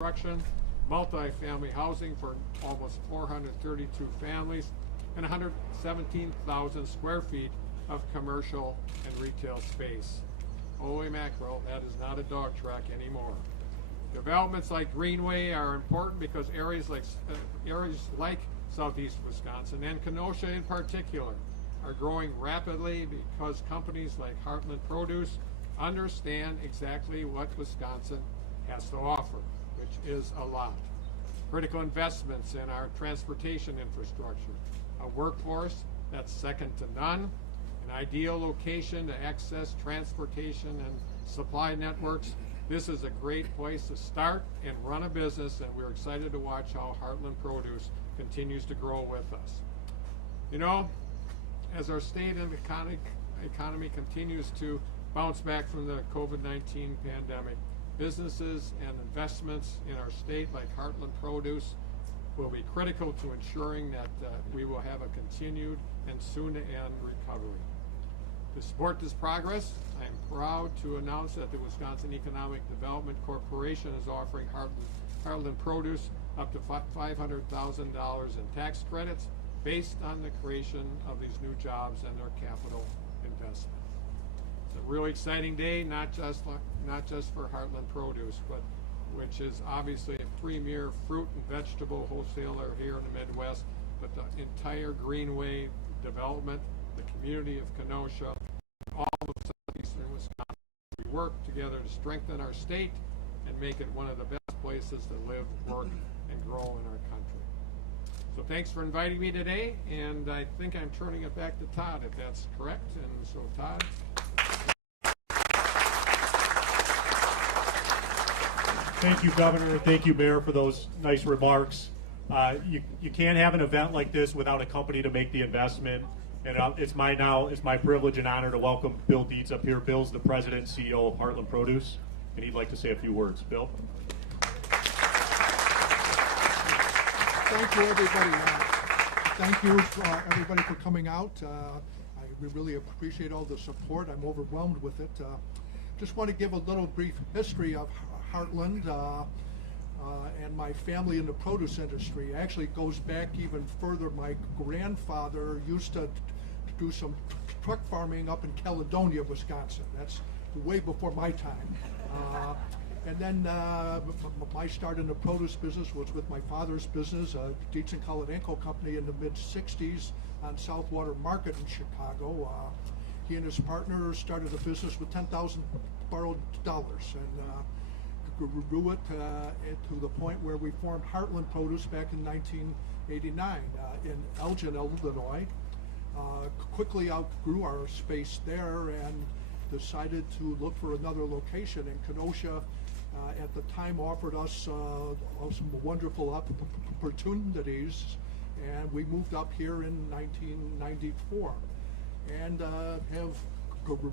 construction, multi-family housing for almost 432 families, and 117,000 square feet of commercial and retail space. Holy mackerel, that is not a dog track anymore. Developments like Greenway are important because areas like southeast Wisconsin and Kenosha in particular are growing rapidly because companies like Heartland Produce understand exactly what Wisconsin has to offer, which is a lot. Critical investments in our transportation infrastructure, a workforce that's second to none, an ideal location to access transportation and supply networks. This is a great place to start and run a business, and we're excited to watch how Heartland Produce continues to grow with us. You know, as our state and economy continues to bounce back from the COVID-19 pandemic, businesses and investments in our state like Heartland Produce will be critical to ensuring that we will have a continued and soon-to-end recovery. To support this progress, I am proud to announce that the Wisconsin Economic Development Corporation is offering Heartland Produce up to $500,000 in tax credits based on the creation of these new jobs and their capital investment. It's a really exciting day, not just for Heartland Produce, but which is obviously a premier fruit and vegetable wholesaler here in the Midwest, but the entire Greenway development, the community of Kenosha, and all of southeastern Wisconsin. We work together to strengthen our state and make it one of the best places to live, work, and grow in our country. So thanks for inviting me today, and I think I'm turning it back to Todd, if that's correct. And so Todd. Thank you, Governor. Thank you, Mayor, for those nice remarks. You can't have an event like this without a company to make the investment. And it's my privilege and honor to welcome Bill Dietz up here. Bill's the president and CEO of Heartland Produce, and he'd like to say a few words. Bill? Thank you, everybody. Thank you, everybody, for coming out. We really appreciate all the support. I'm overwhelmed with it. Just want to give a little brief history of Heartland and my family in the produce industry. Actually, it goes back even further. My grandfather used to do some truck farming up in Caledonia, Wisconsin. That's way before my time. And then my start in the produce business was with my father's business, Dietz & Kolodenko Company, in the mid-'60s on Southwater Market in Chicago. He and his partner started a business with $10,000 borrowed dollars and grew it to the point where we formed Heartland Produce back in 1989 in Elgin, Illinois. Quickly outgrew our space there and decided to look for another location. In Kenosha at the time offered us some wonderful opportunities, and we moved up here in 1994 and have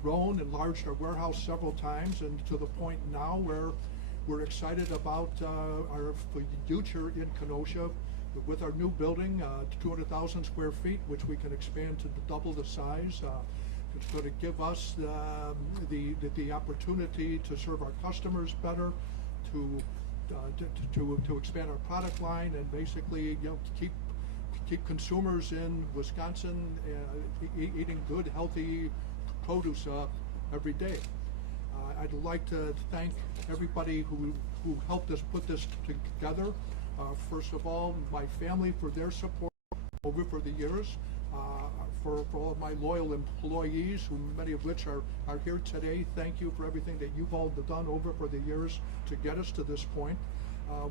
grown, enlarged our warehouse several times, and to the point now where we're excited about our future in Kenosha with our new building, 200,000 square feet, which we can expand to double the size. It's going to give us the opportunity to serve our customers better, to expand our product line, and basically, keep consumers in Wisconsin eating good, healthy produce every day. I'd like to thank everybody who helped us put this together. First of all, my family for their support over the years. For all of my loyal employees, many of which are here today, thank you for everything that you've all done over for the years to get us to this point.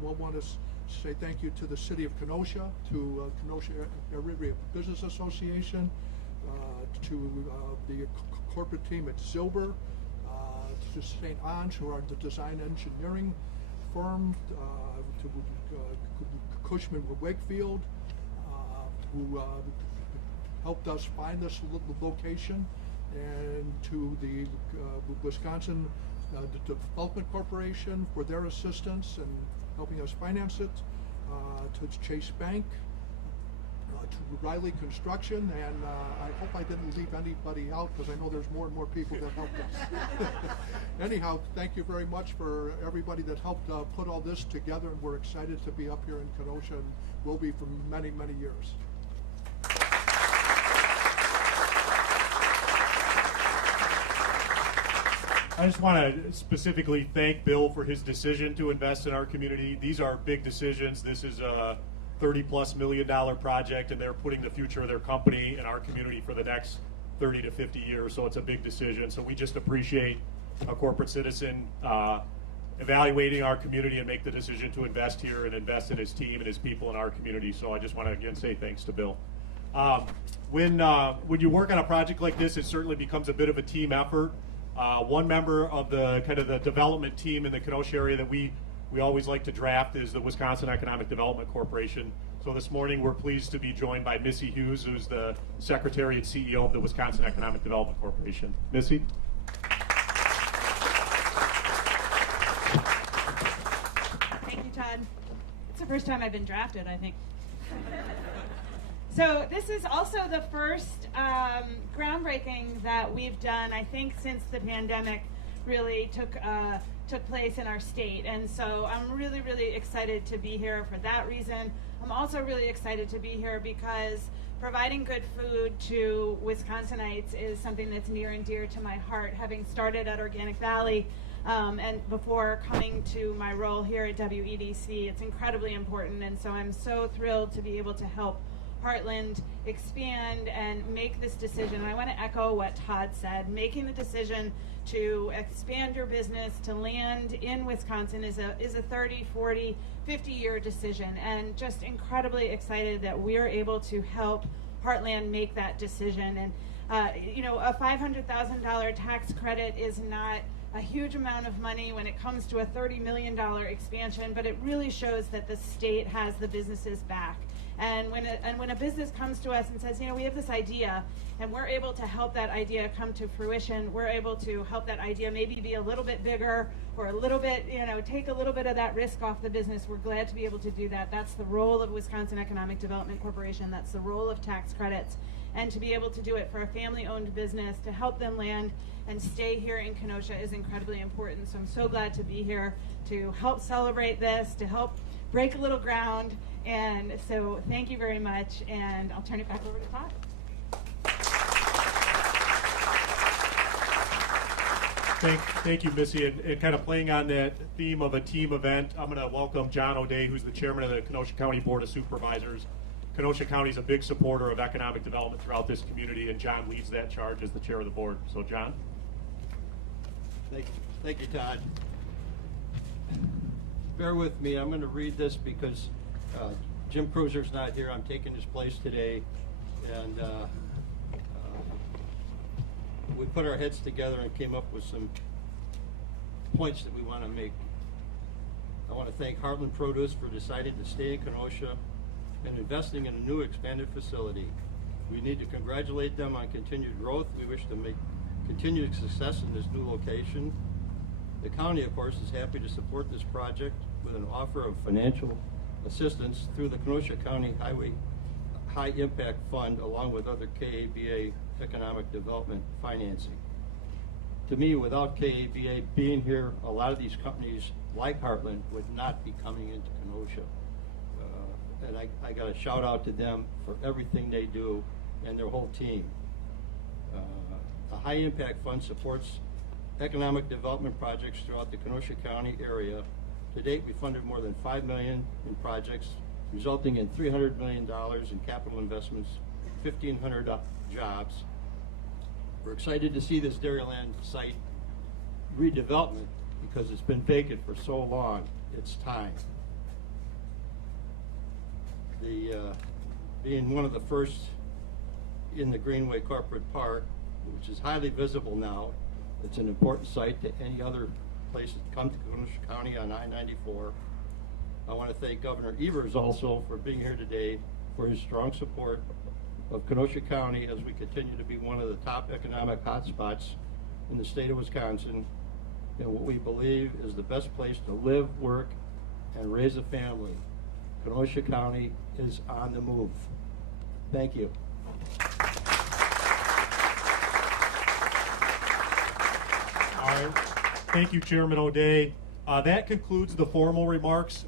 We'll want to say thank you to the City of Kenosha, to Kenosha Area Business Association, to the corporate team at Zilber, to St. Ange, who are the design engineering firm, to Cushman Wakefield, who helped us find this location, and to the Wisconsin Development Corporation for their assistance and helping us finance it, to Chase Bank, to Riley Construction, and I hope I didn't leave anybody out because I know there's more and more people that helped us. Anyhow, thank you very much for everybody that helped put all this together, and we're excited to be up here in Kenosha, and will be for many, many years. I just want to specifically thank Bill for his decision to invest in our community. These are big decisions. This is a $30+ million project, and they're putting the future of their company and our community for the next 30 to 50 years. So it's a big decision. So we just appreciate a corporate citizen evaluating our community and make the decision to invest here and invest in his team and his people in our community. So I just want to again say thanks to Bill. When you work on a project like this, it certainly becomes a bit of a team effort. One member of the the development team in the Kenosha area that we always like to draft is the Wisconsin Economic Development Corporation. So this morning we're pleased to be joined by Missy Hughes, who's the Secretary and CEO of the Wisconsin Economic Development Corporation. Missy? Thank you, Todd. It's the first time I've been drafted, I think. So this is also the first groundbreaking that we've done, I think, since the pandemic really took place in our state. And so I'm really, really excited to be here for that reason. I'm also really excited to be here because providing good food to Wisconsinites is something that's near and dear to my heart. Having started at Organic Valley and before coming to my role here at WEDC, it's incredibly important. And so I'm so thrilled to be able to help Heartland expand and make this decision. And I want to echo what Todd said. Making the decision to expand your business to land in Wisconsin is a 30, 40, 50-year decision, and just incredibly excited that we're able to help Heartland make that decision. And a $500,000 tax credit is not a huge amount of money when it comes to a $30 million expansion, but it really shows that the state has the businesses back. And when a business comes to us and says, we have this idea, and we're able to help that idea come to fruition, we're able to help that idea maybe be a little bit bigger or a little bit, take a little bit of that risk off the business. We're glad to be able to do that. That's the role of Wisconsin Economic Development Corporation. That's the role of tax credits. And to be able to do it for a family-owned business, to help them land and stay here in Kenosha is incredibly important. So I'm so glad to be here to help celebrate this, to help break a little ground. And so thank you very much, and I'll turn it back over to Todd. Thank you, Missy. And kind of playing on that theme of a team event, I'm going to welcome John O'Day, who's the chairman of the Kenosha County Board of Supervisors. Kenosha County is a big supporter of economic development throughout this community, and John leads that charge as the chair of the board. So, John? Thank you, Todd. Bear with me. I'm going to read this because Jim Cruiser's not here. I'm taking his place today, and we put our heads together and came up with some points that we want to make. I want to thank Heartland Produce for deciding to stay in Kenosha and investing in a new expanded facility. We need to congratulate them on continued growth. We wish to make continued success in this new location. The county, of course, is happy to support this project with an offer of financial assistance through the Kenosha County Highway High Impact Fund, along with other KABA economic development financing. To me, without KABA being here, a lot of these companies, like Heartland, would not be coming into Kenosha. And I got a shout out to them for everything they do and their whole team. The High Impact Fund supports economic development projects throughout the Kenosha County area. To date, we funded more than $5 million in projects, resulting in $300 million in capital investments, 1,500 jobs. We're excited to see this Dairyland site redevelopment because it's been vacant for so long. It's time. Being one of the first in the Greenway Corporate Park, which is highly visible now, it's an important site to any other place that come to Kenosha County on I-94. I want to thank Governor Evers also for being here today, for his strong support of Kenosha County as we continue to be one of the top economic hotspots in the state of Wisconsin, and what we believe is the best place to live, work, and raise a family. Kenosha County is on the move. Thank you. All right. Thank you, Chairman O'Day. That concludes the formal remarks.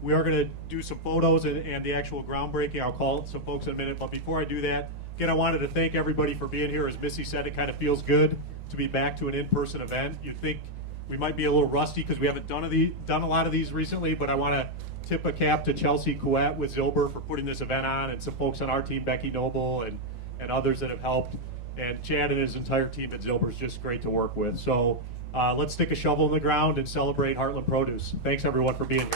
We are going to do some photos and the actual groundbreaking. I'll call some folks in a minute. But before I do that, again, I wanted to thank everybody for being here. As Missy said, it kind of feels good to be back to an in-person event. You'd think we might be a little rusty because we haven't done a lot of these recently, but I want to tip a cap to Chelsea Couette with Zilber for putting this event on, and some folks on our team, Becky Noble and others that have helped. And Chad and his entire team at Zilber is just great to work with. So let's stick a shovel in the ground and celebrate Heartland Produce. Thanks, everyone, for being here.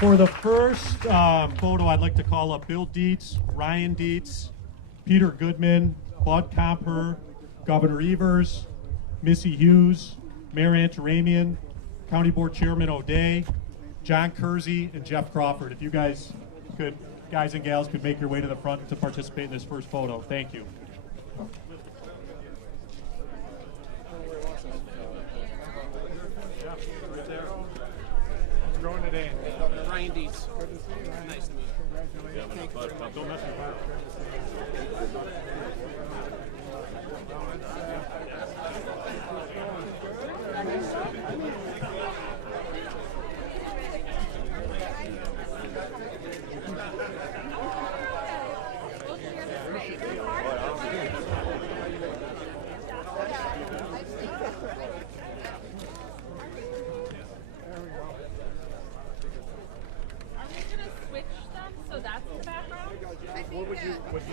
For the first photo, I'd like to call up Bill Dietz, Ryan Dietz, Peter Goodman, Bud Comper, Governor Evers, Missy Hughes, Mayor Antaramian, County Board Chairman O'Day, John Kersey, and Jeff Crawford. If you guys and gals could make your way to the front to participate in this first photo. Thank you. Growing today. Ryan Dietz. Nice to meet you. Congratulations. Don't mess with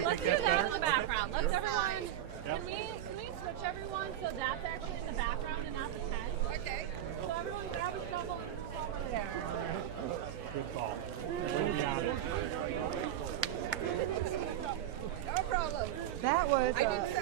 Let's do that in the background. Let's everyone. Can we switch everyone so that's actually in the background and not the tent? Okay. So everyone grab a shovel and over there. Good call. Everybody be honest. No problem. That was I didn't